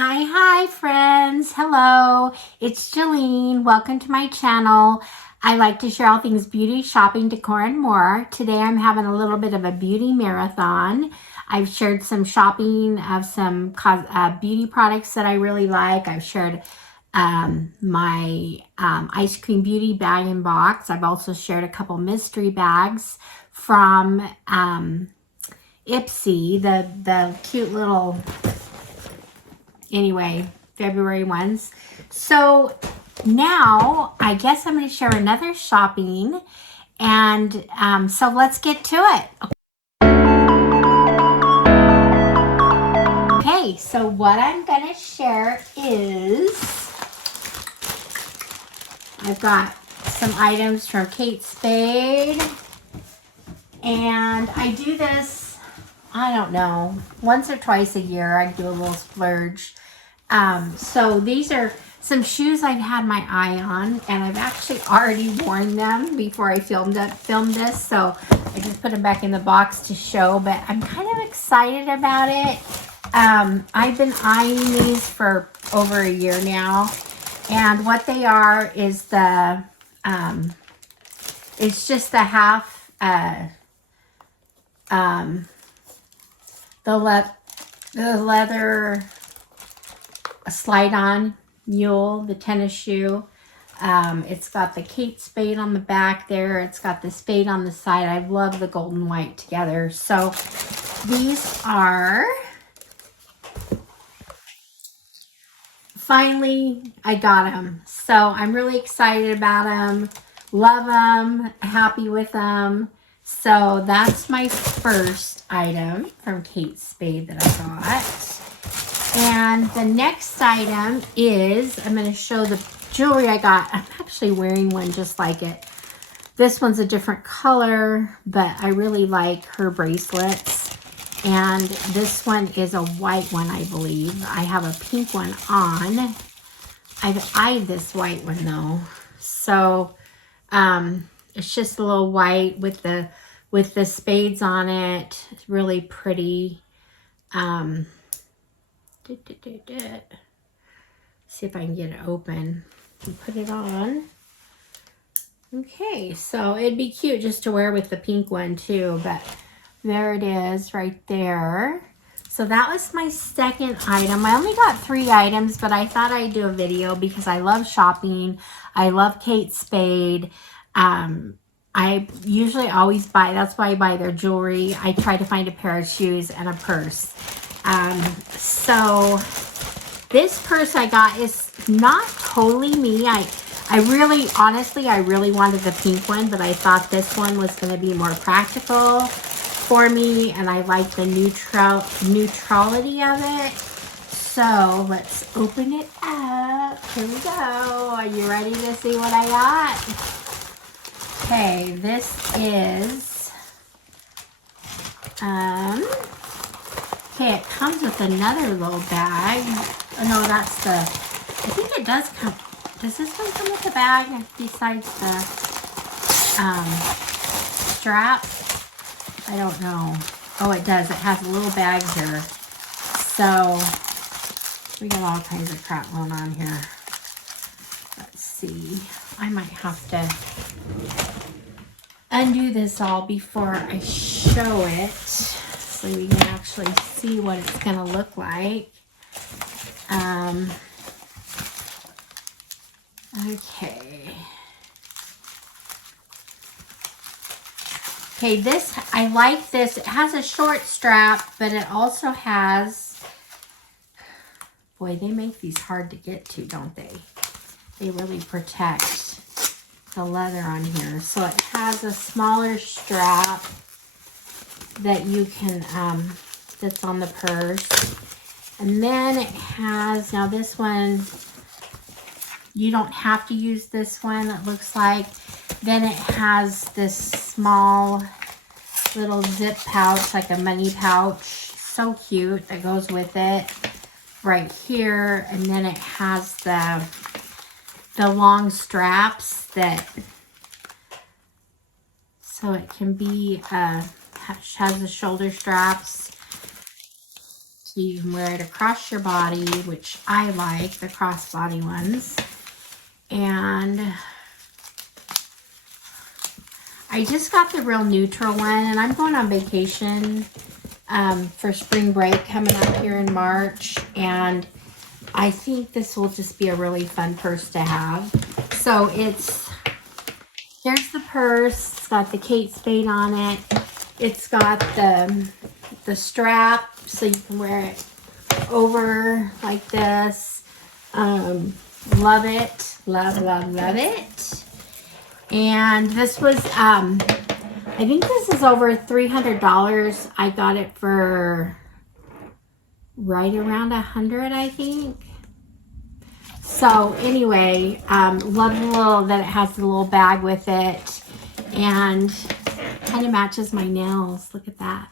Hi friends. Hello, it's Jolene. Welcome to my channel. I like to share all things beauty, shopping, decor, and more. Today I'm having a little bit of a beauty marathon. I've shared some shopping of some beauty products that I really like. I've shared my EyeScream Beauty bag and box. I've also shared a couple mystery bags from Ipsy, the cute little, anyway, February ones. So now I guess I'm going to share another shopping, and so let's get to it. Okay, so what I'm going to share is I've got some items from Kate Spade, and I do this, I don't know, once or twice a year. I do a little splurge. So these are some shoes I've had my eye on, and I've actually already worn them before I filmed this, so I just put them back in the box to show, but I'm kind of excited about it. I've been eyeing these for over a year now, and what they are is the it's just the half the leather slide-on mule, the tennis shoe. It's got the Kate Spade on the back there. It's got the spade on the side. I love the gold and white together. So these are, finally I got them. So I'm really excited about them. Love them. Happy with them. So that's my first item from Kate Spade that I got. And the next item is, I'm going to show the jewelry I got. I'm actually wearing one just like it. This one's a different color, but I really like her bracelets. And this one is a white one, I believe. I have a pink one on. I've eyed this white one though. So it's just a little white with the spades on it. It's really pretty. See if I can get it open and put it on. Okay, so it'd be cute just to wear with the pink one too, but there it is right there. So that was my second item. I only got 3 items, but I thought I'd do a video because I love shopping. I love Kate Spade. I usually always buy, that's why I buy their jewelry. I try to find a pair of shoes and a purse. So this purse I got is not totally me. I really, honestly, I really wanted the pink one, but I thought this one was going to be more practical for me, and I like the neutrality of it. So let's open it up. Here we go. Are you ready to see what I got? Okay, this is, okay, it comes with another little bag. Oh no, that's the, I think it does come, does this one come with the bag besides the strap? I don't know. Oh, it does. It has a little bag here. So we got all kinds of crap going on here. Let's see. I might have to undo this all before I show it so you can actually see what it's going to look like. Okay, this, I like this. It has a short strap, but it also has, boy, they make these hard to get to, don't they? They really protect the leather on here. So it has a smaller strap that you can, that's on the purse. And then it has, now this one, you don't have to use this one, it looks like. Then it has this small little zip pouch, like a money pouch. So cute, that goes with it right here. And then it has the long straps that, so it can be, has the shoulder straps You can wear it across your body, which I like, the crossbody ones. And I just got the real neutral one, and I'm going on vacation for spring break coming up here in March, and I think this will just be a really fun purse to have. So here's the purse. It's got the Kate Spade on it. It's got the strap, so you can wear it over like this. Love it. Love, love, love it. And this was, I think this is over $300. I got it for right around $100, I think. So anyway, love the little, that it has the little bag with it, and kind of matches my nails. Look at that.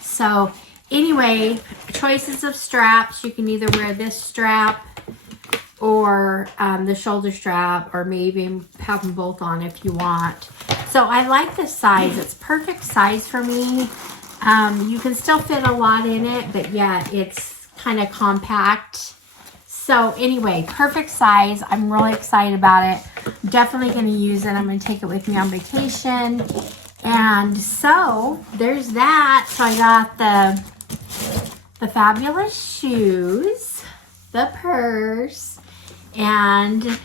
So anyway, choices of straps. You can either wear this strap or the shoulder strap, or maybe have them both on if you want. So I like the size. It's perfect size for me. You can still fit a lot in it, but yeah, it's kind of compact. So anyway, perfect size. I'm really excited about it. I'm definitely going to use it. I'm going to take it with me on vacation. And so there's that. So I got the fabulous shoes, the purse, and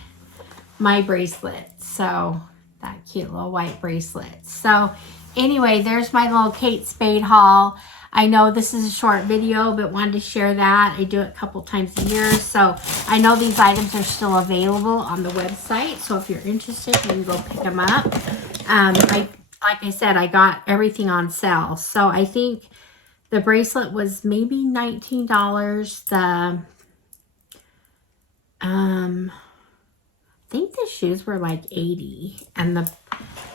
my bracelet. So that cute little white bracelet. So anyway, there's my little Kate Spade haul. I know this is a short video, but wanted to share that. I do it a couple times a year. So I know these items are still available on the website. So if you're interested, you can go pick them up. Like I said, I got everything on sale. So I think the bracelet was maybe $19. I think the shoes were like $80, and the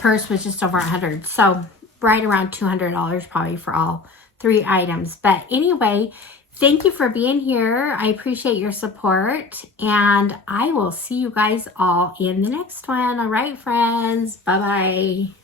purse was just over $100. So right around $200 probably for all 3 items. But anyway, thank you for being here. I appreciate your support, and I will see you guys all in the next one. All right, friends. Bye-bye.